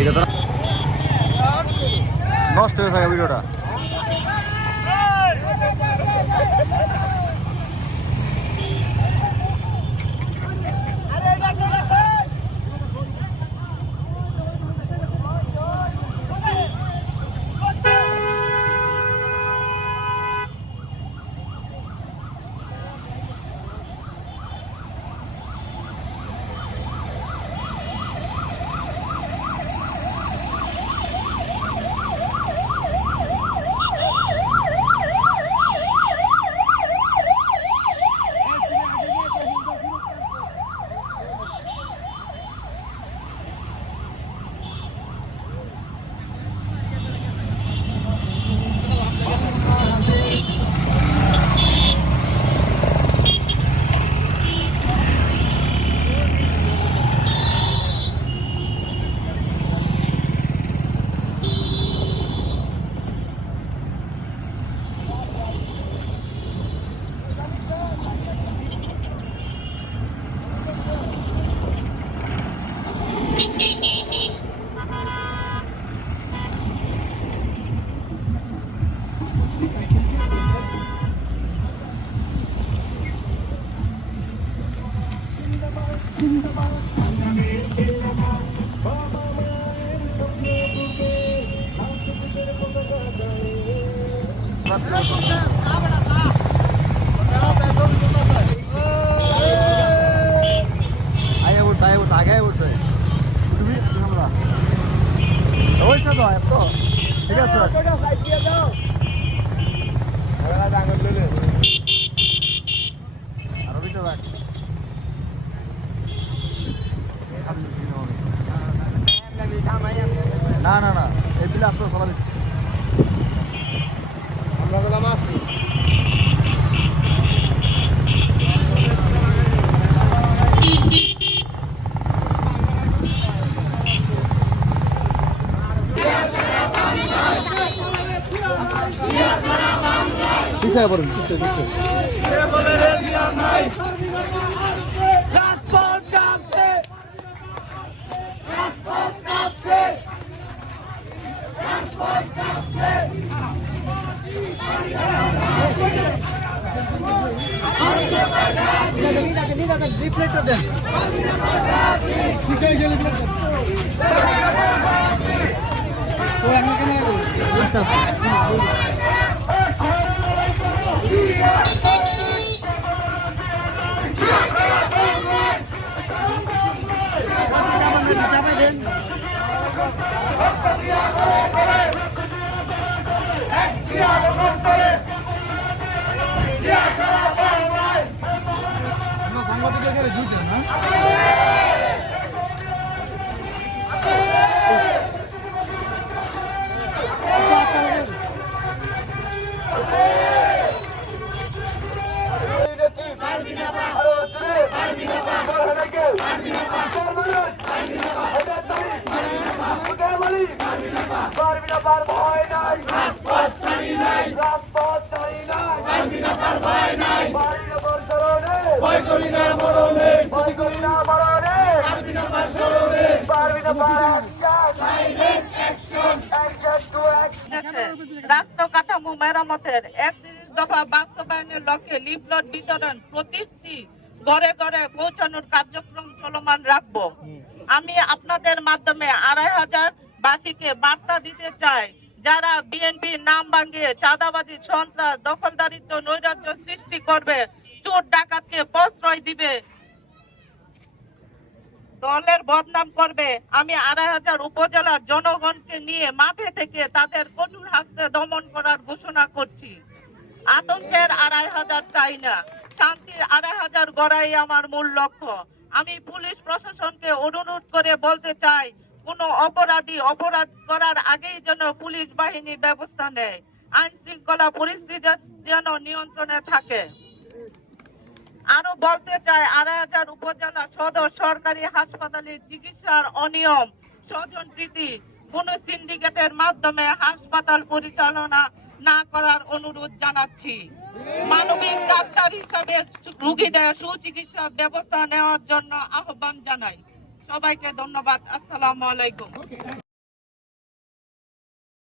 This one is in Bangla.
এটা নষ্ট হয়ে থাকে ভিডিওটা ঠিক আছে আরও ভিতরে রাখ না না না এই বিলে আসতে সবাই আমরা গেলাম আসি। পিছিয়ে পড়ুন পিছিয়ে পিছিয়ে Yeah, we're going to 되나? রাষ্ট্র কাঠামো মেরামতের একত্রিশ দফা বাস্তবায়নের লক্ষ্যে লিফলট বিতরণ প্রতিটি ঘরে ঘরে পৌঁছানোর কার্যক্রম চলমান রাখব। আমি আপনাদের মাধ্যমে আড়াই হাজার বাসীকে বার্তা দিতে চাই, যারা বিএনপির নাম ভাঙিয়ে চাঁদাবাজি, সন্ত্রাস, দখলদারিত্ব, নৈরাজ্য সৃষ্টি করবে, চোর ডাকাতকে প্রশ্রয় দিবে। দলের বদনাম করবে। আমি আড়াই হাজার উপজেলার জনগণকে নিয়ে মাঠে থেকে তাদের কঠোর হাস্তে দমন করার ঘোষণা করছি। আতঙ্কের আড়াই হাজার চাই না। শান্তির আড়াই হাজার গড়াই আমার মূল লক্ষ্য। আমি পুলিশ প্রশাসনকে অনুরোধ করে বলতে চাই, কোনো অপরাধী অপরাধ করার আগেই যেন পুলিশ বাহিনী ব্যবস্থা নেয়। আইন শৃঙ্খলা পরিস্থিতি যেন নিয়ন্ত্রণে থাকে। আরও বলতে চাই, আড়াই হাজার উপজেলা সদর সরকারি হাসপাতালে চিকিৎসার অনিয়ম, স্বজন প্রীতি, কোন সিন্ডিকেটের মাধ্যমে হাসপাতাল পরিচালনা না করার অনুরোধ জানাচ্ছি। মানবিক ডাক্তার হিসাবে রুগীদের সুচিকিৎসা ব্যবস্থা নেওয়ার জন্য আহ্বান জানাই। সবাইকে ধন্যবাদ। আসসালামু আলাইকুম।